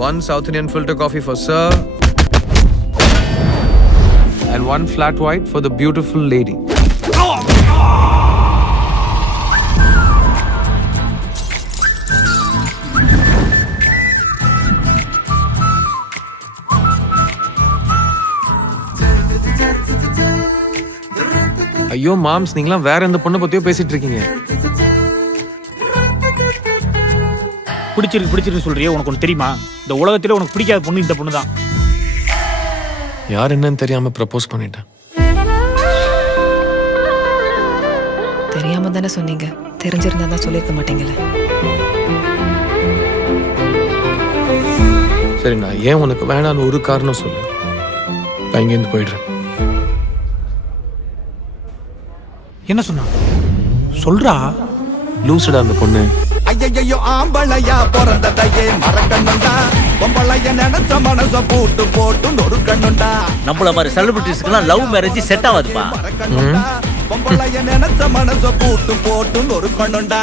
1 South Indian filter coffee for sir. And 1 flat white for the beautiful lady. ஐயோ moms, நீங்களாம் வேற எந்த பொண்ணை பத்தியோ பேசிட்டு இருக்கீங்க. பிடிச்சிருக்கு சொல்றியே, உனக்கு ஒன்று தெரியுமா? இந்த உலகத்திலே உனக்கு பிடிக்காத பொண்ணு இந்த பொண்ணு தான். யார் என்னன்னு தெரியாம ப்ரப்போஸ் பண்ணிட்டேன். தெரியாம தானே சொன்னீங்க, தெரிஞ்சிருந்தா தான் சொல்லியிருக்க மாட்டீங்கல்ல. சரி, நான் ஏன் உனக்கு வேணான்னு ஒரு காரணம் சொல்லு. நான் இங்கேருந்து போயிடுறேன். என்ன சொன்னா சொல்றா? லூசுடா அந்த பொண்ணு. ஐயையோ ஆம்பளையா பிறந்ததையே மறக்கணுண்டா, பொம்பளைய நினைச்ச மனச போட்டு போட்டு நொறுக்கணுண்டா. நம்மள மாதிரி செலிபிரிட்டிஸ்க்குலாம் லவ் மேரேஜ் செட் ஆகாதுப்பா. மறக்கணுண்டா, பொம்பளைய நினைச்ச மனச போட்டு போட்டு நொறுக்கணுண்டா.